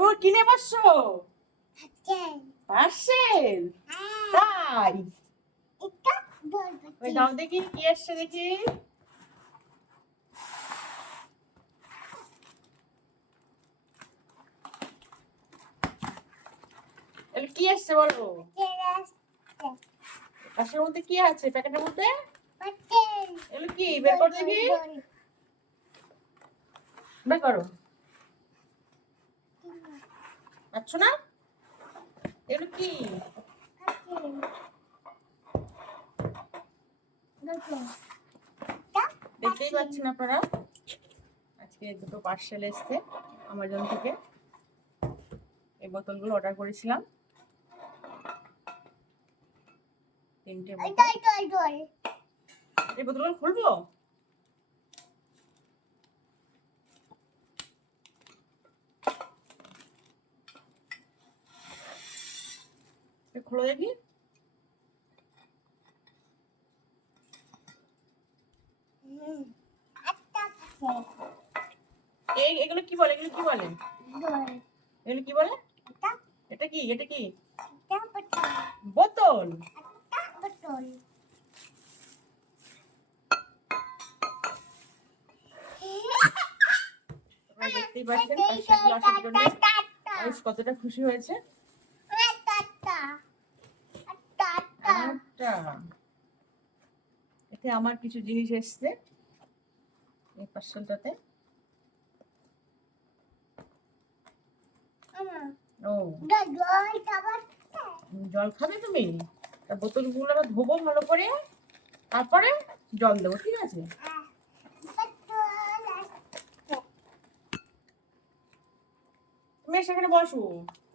তুমি কিনে পাচ্ছো পার্সেল? তাই? ওই দাও দেখি কি এসছে দেখি। কি এসছে বলো? পাশের মধ্যে কি আছে প্যাকেটের মধ্যে? এগুলো কি বের করো দেখি, বের করো। পাচ্ছ না? এগুলো কি? দেখতেই পাচ্ছেন আপনারা, আজকে দুটো পার্সেল এসছে আমাজন থেকে। এই বোতলগুলো অর্ডার করেছিলাম, 3টে বোতল। এই বোতলগুলো খুলবো? খোলো দেখি। এগুলো কি বলে? এগুলো কি বলে? এগুলো কি বলে? এটা কি? এটা কি? বোতল। দেখতেই পাচ্ছেন পার্সেলগুলো আসার জন্য আয়ুষ কতটা খুশি হয়েছে। এতে আমার কিছু জিনিস এসছে এই পার্সেলটাতে। ও জল খাবে তুমি? বোতলগুলো ধোবো ভালো করে, তারপরে জল দেবো, ঠিক আছে? তুমি সেখানে বসো,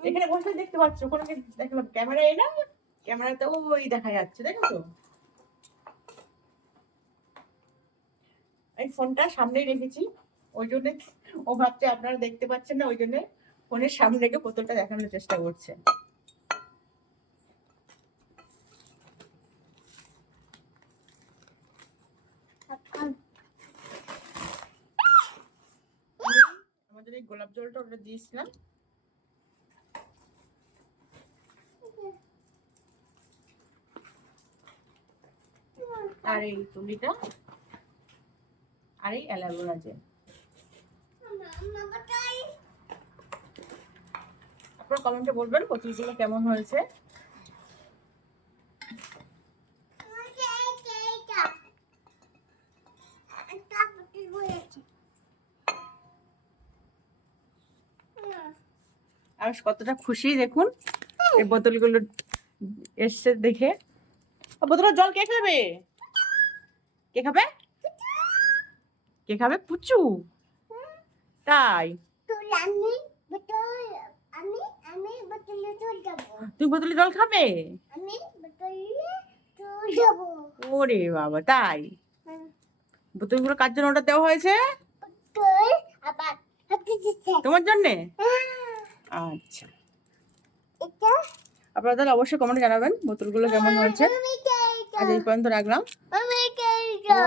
এখানে বসলে দেখতে পাচ্ছ। ওখানে দেখো ক্যামেরা, এলাম ক্যামেরাতে ওই দেখা যাচ্ছে, দেখেছো? এই ফোনটা সামনেই রেখেছি, ওই জন্য ও ভাবছে আপনারা দেখতে পাচ্ছেন না, ওই জন্য ফোনের সামনে রেখে বোতলটা দেখানোর চেষ্টা করছে। আমাদের এই গোলাপ জলটা অর্ডার দিয়েছিলাম। আর এই তুলিটা, আর এই অ্যালোভেরা জেল। আপনারা কমেন্টে বলবেন বোতলগুলো কেমন হয়েছে। আর কতটা খুশি দেখুন এই বোতলগুলো এসছে দেখে। বোতলের জল কে খাবে? কে খাবে? কে খাবে? পুচু? তাই? তুমি বোতলে জল খাবে? ওরে বাবা, তাই? বোতলগুলো কার জন্য অর্ডার দেওয়া হয়েছে? তোমার জন্যে? আচ্ছা, আপনারা তাহলে অবশ্যই কমেন্টে জানাবেন বোতলগুলো কেমন হয়েছে। আজ এই পর্যন্ত রাখলাম। ও